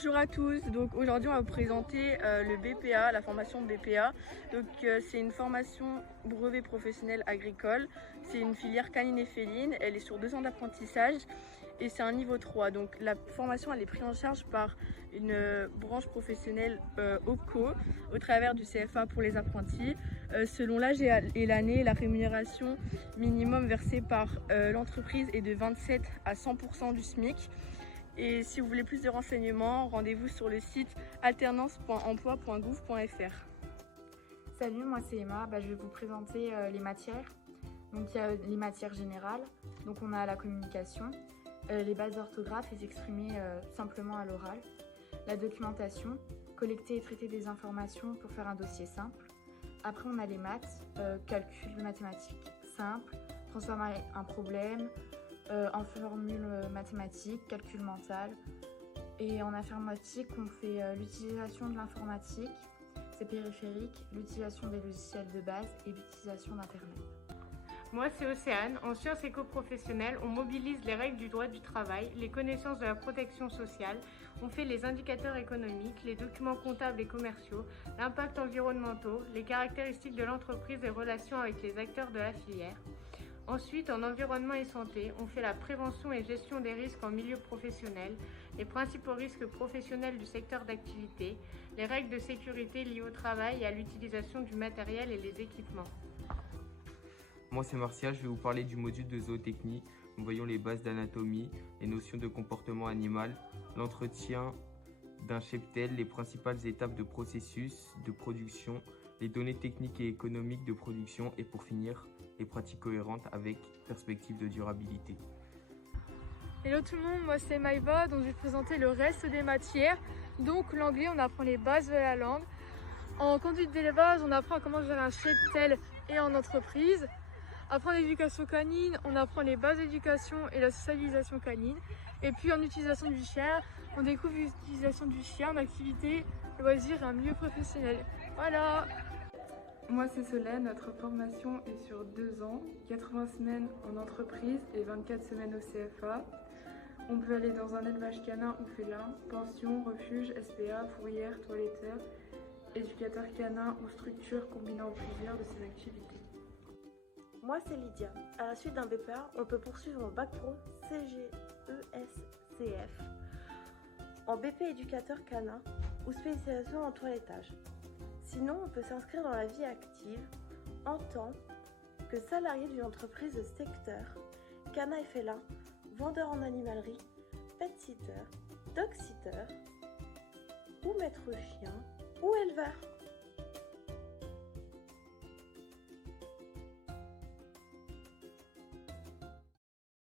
Bonjour à tous, donc aujourd'hui on va vous présenter le BPA, la formation BPA. Donc c'est une formation brevet professionnel agricole, c'est une filière canine et féline, elle est sur 2 ans d'apprentissage et c'est un niveau 3. Donc la formation elle est prise en charge par une branche professionnelle OPCO au travers du CFA pour les apprentis. Selon l'âge et l'année, la rémunération minimum versée par l'entreprise est de 27 à 100% du SMIC. Et si vous voulez plus de renseignements, rendez-vous sur le site alternance.emploi.gouv.fr. Salut, moi c'est Emma. Je vais vous présenter les matières. Donc il y a les matières générales. Donc on a la communication, les bases d'orthographe, les exprimer simplement à l'oral. La documentation, collecter et traiter des informations pour faire un dossier simple. Après on a les maths, calcul mathématique simple, transformer un problème en formule mathématique, calcul mental. Et en informatique, on fait l'utilisation de l'informatique, c'est périphérique, l'utilisation des logiciels de base et l'utilisation d'Internet. Moi, c'est Océane. En sciences éco-professionnelles, on mobilise les règles du droit du travail, les connaissances de la protection sociale, on fait les indicateurs économiques, les documents comptables et commerciaux, l'impact environnementaux, les caractéristiques de l'entreprise et relations avec les acteurs de la filière. Ensuite, en environnement et santé, on fait la prévention et gestion des risques en milieu professionnel, les principaux risques professionnels du secteur d'activité, les règles de sécurité liées au travail et à l'utilisation du matériel et les équipements. Moi c'est Martial, je vais vous parler du module de zootechnie. Nous voyons les bases d'anatomie, les notions de comportement animal, l'entretien d'un cheptel, les principales étapes de processus de production, les données techniques et économiques de production et pour finir, les pratiques cohérentes avec perspective de durabilité. Hello tout le monde, moi c'est Maïva, donc je vais vous présenter le reste des matières. Donc l'anglais, on apprend les bases de la langue. En conduite d'élevage, on apprend comment gérer un cheptel et en entreprise. Après en éducation canine, on apprend les bases d'éducation et la socialisation canine. Et puis en utilisation du chien, on découvre l'utilisation du chien en activité, loisir et en milieu professionnel. Voilà. Moi c'est Solène, notre formation est sur 2 ans, 80 semaines en entreprise et 24 semaines au CFA. On peut aller dans un élevage canin ou félin, pension, refuge, SPA, fourrière, toiletteur, éducateur canin ou structure combinant plusieurs de ces activités. Moi c'est Lydia. À la suite d'un BPA, on peut poursuivre en bac pro CGESCF, en BP éducateur canin ou spécialisation en toilettage. Sinon, on peut s'inscrire dans la vie active en tant que salarié d'une entreprise de secteur, canin et félin, vendeur en animalerie, pet-sitter, dog-sitter, ou maître chien, ou éleveur.